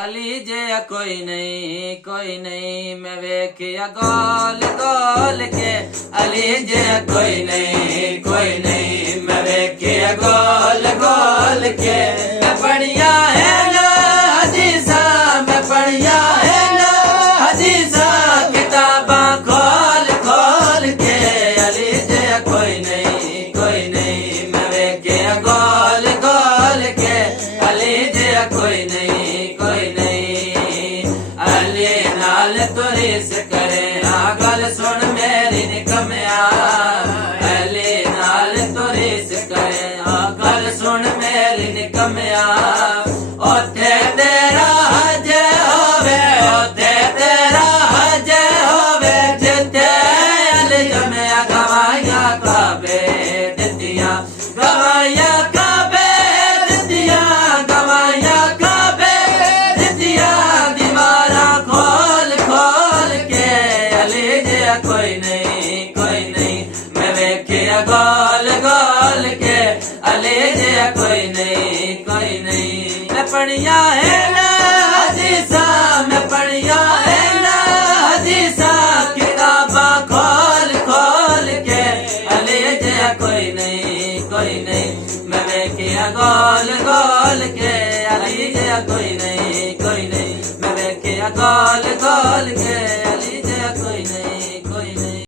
अली जे कोई नहीं मैं वेखिया गोल गोल के। अली जे कोई नहीं मैं वेखिया गोल गोल के। मैं पढ़िया है ना हदीसा, मैं पढ़िया है ना हदीसा, किताबा खोल खोल के। अली जे कोई नहीं मैं वेखिया गोल गोल के। अली जे कोई नहीं अली नाल तुरी से करे गल सुन मेरी निकमया। अली नाल तुरी से करे गल सुन मेरी निकमया। ओथे तेरा हज होवे, ओथे तेरा हज होवे, जिथे अली जमया गवाइया काबे दितिया, गवाइया काबे दितिया, गवाइया काबे दितिया। दीवारा खोल खोल के। अली जे कोई नहीं मैं वेखिया गोल गोल के। अली जे कोई नहीं मैं पढ़िया है ना हदीसा, मैं पढ़िया है ना हदीसा, किताबा खोल खोल के। अली जे कोई नहीं मैं वेखिया गोल गोल के। अली जे कोई नहीं मैं वेखिया गोल गोल के।